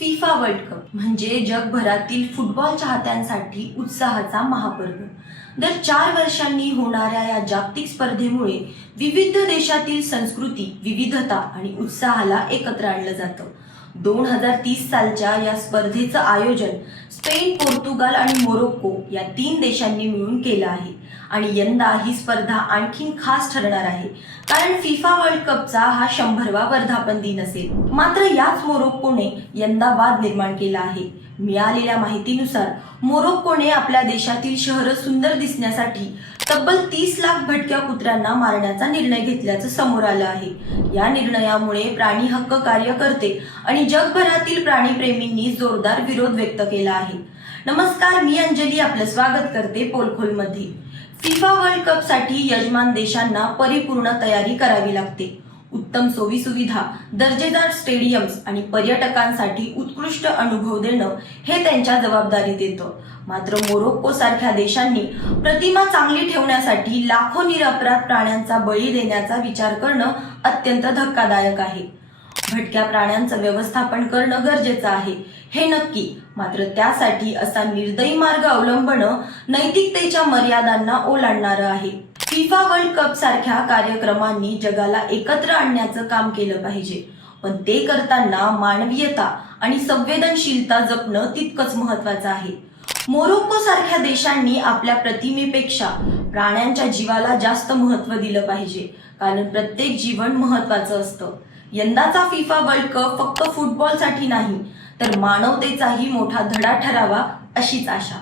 FIFA world cup म्हणजे जगभरातील football चाहत्यांसाठी उत्साहाचा महापर्व. दर चार वर्षांनी होणाऱ्या या जागतिक स्पर्धेमुळे विविध देशातील संस्कृती विविधता आणि उत्साहाला एकत्र आणलं जातं. दोन हजार तीस सालच्या या स्पर्धेचं आयोजन स्पेन पोर्तुगाल आणि मोरोक्को या तीन देशांनी मिळून केलं आहे. आणि यंदा ही स्पर्धा आणखीन खास ठरणार आहे. कारण फिफा वर्ल्ड कपचा हा शंभरवा वर्धापन दिन असेल. मात्र याच मोरोक्कोने यंदा वाद निर्माण केला आहे. मिळालेल्या माहितीनुसार मोरोक्कोने आपल्या देशातील शहरं सुंदर दिसण्यासाठी तब्बल तीस लाख भटक्या कुत्र्यांना मारण्याचा निर्णय घेतल्याचं समोर आलं आहे. या निर्णयामुळे प्राणी हक्क कार्यकर्ते आणि जगभरातील प्राणीप्रेमींनी जोरदार विरोध व्यक्त केला आहे. नमस्कार मी अंजली. आपलं स्वागत करते पोलखोलमध्ये. फिफा वर्ल्ड कपसाठी यजमान देशांना परिपूर्ण तयारी करावी लागते. उत्तम सोयी सुविधा दर्जेदार स्टेडियम्स आणि पर्यटकांसाठी उत्कृष्ट अनुभव देणं हे त्यांच्या जबाबदारीत येतं मात्र मोरोक्को सारख्या देशांनी प्रतिमा चांगली ठेवण्यासाठी लाखो निरपराध प्राण्यांचा बळी देण्याचा विचार करणं अत्यंत धक्कादायक आहे. भटक्या प्राण्यांचं व्यवस्थापन करणं गरजेचं आहे. हे नक्की. मात्र त्यासाठी असा निर्दयी मार्ग अवलंबणं नैतिकतेच्या मर्यादांना ओलांडणारं आहे. फिफा वर्ल्ड कप सारख्या कार्यक्रमांनी जगाला एकत्र आणण्याचं काम केलं पाहिजे. पण ते करताना मानवीयता आणि संवेदनशीलता जपणं तितकंच महत्वाचं आहे. मोरोक्को सारख्या देशांनी आपल्या प्रतिमेपेक्षा प्राण्यांच्या जीवाला जास्त महत्त्व दिलं पाहिजे. कारण प्रत्येक जीवन महत्वाचं असतं. यंदाचा फिफा वर्ल्ड कप फक्त फुटबॉलसाठी नाही तर मानवतेचाही मोठा धडा ठरावा अशीच आशा.